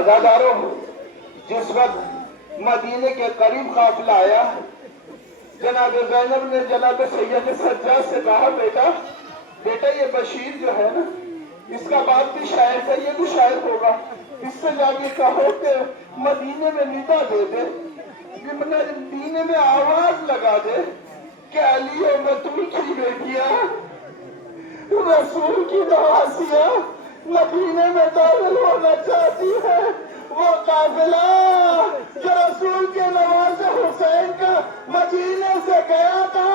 अज़ादारों, जिस वक्त मदीने के करीब काफिला आया, जनाब ज़ैनब ने जनाब सैयद सज्जाद से कहा, बेटा ये बशीर जो है ना, इसका बाप भी शायर था, ये भी शायर होगा, इससे जाके कहो कि मदीने में निदा दे दे, मदीने में आवाज लगा दे कि अली और बतूल की बेटियां रसूल की नवासिया मदीने में दाखिल होना चाहती है। वो काफिला जो रसूल के नवासे हुसैन का मदीने से गया था,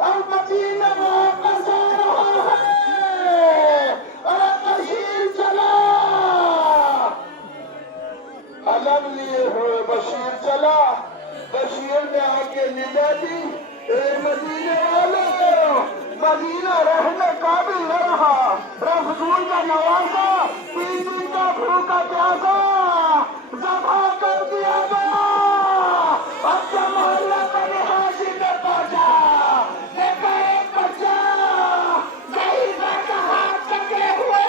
अब मदीने वापस आ रहा है। अरे बशीर चला, अलम लिए हुए बशीर चला। बशीर ने आके निदा दी, मदीने वालों, मदीना रहने काबिल न रहा। रसूल का नवासा 3 दिन का भूखा प्यासा ज़बा कर दिया गया। अब जब मोहल्ला बने हाशिम में पहुंचा, देखा एक बच्चा ज़हीर का हाथ पकड़े हुए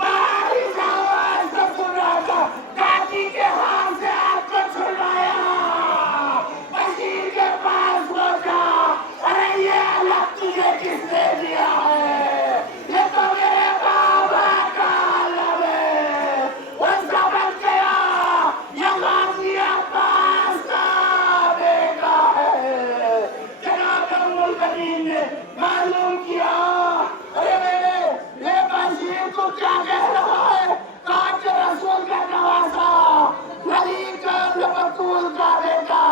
बारिश आवाज से सुन रहा था। दादी के हाथ से हाथ को छुड़वाया, बशीर के पास पहुंचा। अरे ये अल्लाह तुझे किसने दिया है? ये तो मेरे बाबा का अलम है। उसका बन गया, ये गाजी अब्बास का बेटा है। जनाब उम्मुल बनीन ने मालूम किया, अरे ये बशीर को क्या कह रहा है? कहा कि रसूल का नवासा, अली का बतूल का बेटा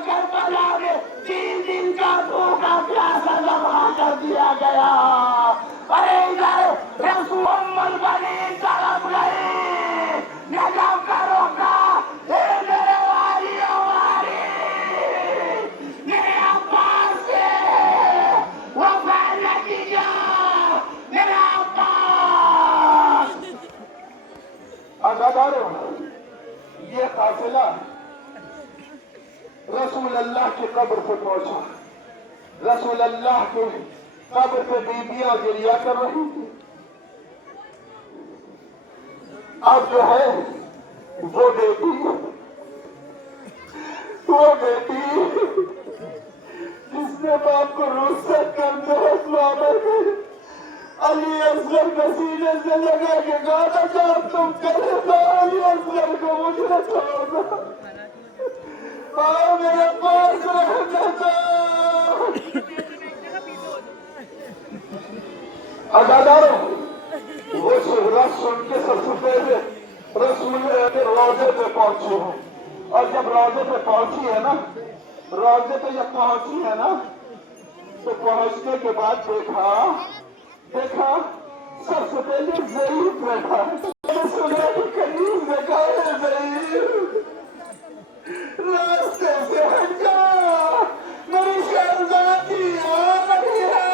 करबला में 3 दिन का भूखा प्यासा ज़बा कर दिया गया। अरे इधर रसूल उम्मुल बनीन तड़प गई, निजाम का रोका, मेरे वालियों वाली, मेरे अब्बास से वफा न कीजिए, मेरा अब्बास। अज़ादारों, ये काफिला रसूल अल्लाह की कब्र पे पहुंचा। रसूल अल्लाह के कब्र पे बीबियां गिरिया कर रही थी। अब जो है वो बेटी जिसने बाप को रुखसत करते हुए अली असगर के सीने से लगा के कहा था, जब तुम चले तो अली असगर को मुझे छोड़ दो, मेरे पास रहने दो। अज़ादारों, वो शहरा सुन के सबसे पहले रसूल के रोजे पे पहुंची है। और जब रोजे पे पहुंची है ना, रोजे पे जब पहुंची है ना, तो पहुंचने के बाद देखा सबसे पहले ज़हीर बैठा है। सुना कि करीब देखा है ज़हीर, रास्ते से हट जा, मेरी शहजादी आ रही है।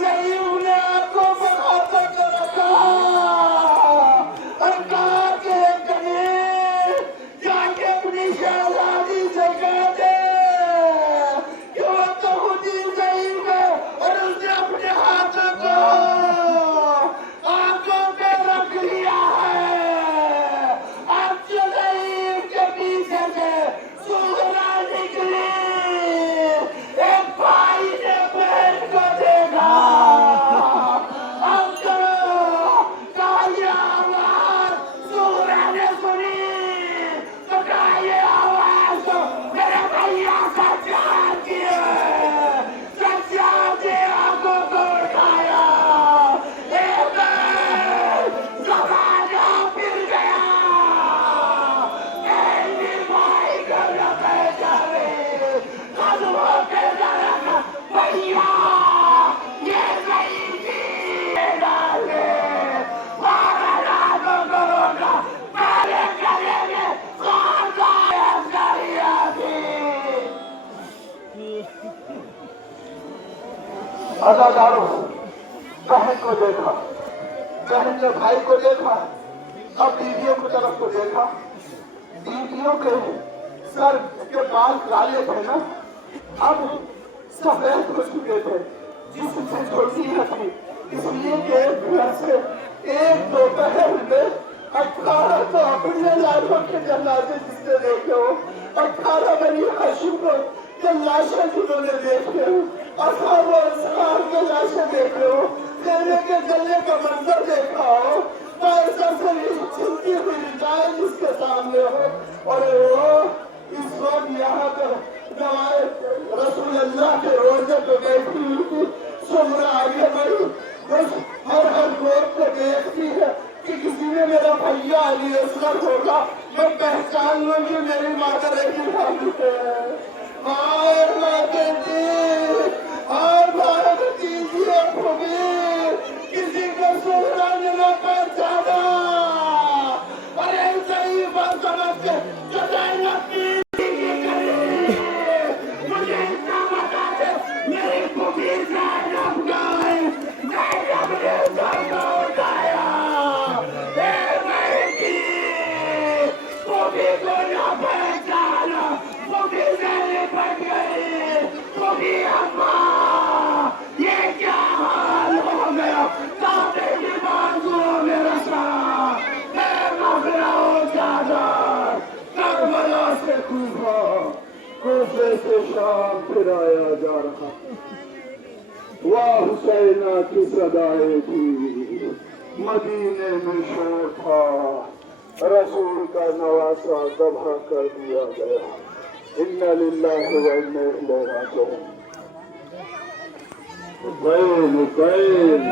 ज़हीर ने आपको बढ़ा तक रखा और कहा कि कहीं जाके अपनी शहजादी से कह दे कि वो तो खुद ही ज़हीर है और उसने अपने हाथों को आंखों पे रख लिया है। अब जो ज़हीर के पीछे से सूरज निकली, एक भाई ने बहन को देखा। अब तो काली आवाज सूरज ने सुनी, तो काली आवाज तो मेरे भैया सज्जाद की है। सज्जाद ने आंखों को उठाया, एक ज़माना फिर गया। भैया ये ज़हीर की डाले मेरे गले में अज़ादारों, बहन को देखा, बहन ने भाई को देखा, अब बीवियों की तरफ को देखा। बीवियों के सर के बाल काले थे ना, अब सफेद हो चुके थे, जिससे छोटी थी, इसलिए कि घर से एक दोपहर में 18 तो अपने लाशों के जनाजे जिसने देखे हो, 18 बनी हाशिम को के लाशें जिन्होंने देखे हो, 18 असगार के लाशें देखे हो, तेरे के गले का मंजर देखा हो, पैसा से छिलती हुई रिजाएं जिसके सामने हो, और वो इस वक्त यहाँ पर नवाए रसूल अल्लाह के रोजे पे बैठी हुई थी। सुमरा आगे बढ़ी, बस हर लोग को देखती है कि किसी ने मेरा भैया अली असगर होगा, मैं पहचान लूंगी मेरी माता रही भाभी है। और माता जी, और भारत कीजिए फबीर, किसी को सुमरा ने न पहचाना, अरे सही बात समझ के जताए न से शाम फिराया जा रहा, वाह हुसैना की सदाएं थी, मदीने में शोर था, रसूल का नवासा दबा कर दिया गया। इन्ना लिल्लाहि व इन्ना इलैहि राजिऊन। गैल गैल